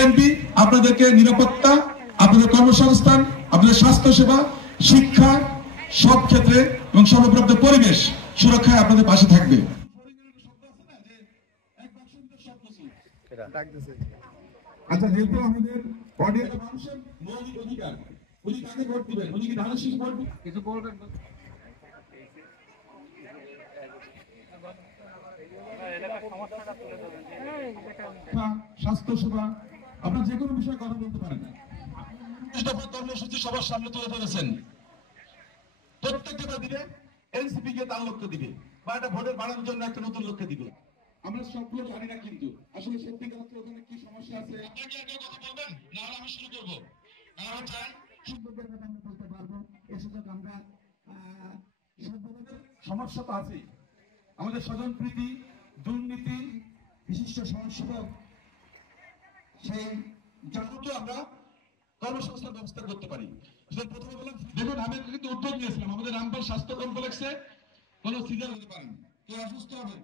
BNP আপনাদেরকে নিরাপত্তা, আপনাদের কর্মসংস্থান, আপনাদের স্বাস্থ্য সেবা, শিক্ষা সব ক্ষেত্রে এবং সর্বপ্রাপ্ত পরিবেশ সুরক্ষায় আপনাদের পাশে থাকবে। আচ্ছা, যেহেতু আমাদের মানুষের মৌলিক অধিকার, উনি কাকে ভোট দিবেন? উনি কি ধানের শীষ ভোট কিছু বলবেন? স্বাস্থ্য সেবা, আপনার যে কোনো বিষয়ে কথা বলতে পারেন। কর্মসূচি সবার সামনে তুলে ধরেছেন। প্রত্যেকটা দিলে এনসিপি কে তার লক্ষ্য দিবে বা একটা ভোটের বাড়ানোর জন্য একটা নতুন লক্ষ্য দিবে। আমরা সবগুলো জানি না, কিন্তু আসলে সত্যিকার অর্থে ওখানে কি সমস্যা আছে আপনাকে আগে কথা বলবেন, না হলে আমি শুরু করবো। আমরা চাই সুন্দরদের কথা আমরা বলতে পারবো। এ সুযোগ আমরা সমস্যা তো আছেই, আমাদের স্বজন প্রীতি, দুর্নীতি, বিশিষ্ট সমাজসেবক, সেই যাবতীয় আমরা কর্মসংস্থান ব্যবস্থা করতে পারি। প্রথমে বললাম, দেখুন আমি কিন্তু উদ্যোগ নিয়েছিলাম, আমাদের রামপাল স্বাস্থ্য কমপ্লেক্সে কোনো সিজার হতে পারেন, কেউ অসুস্থ হবে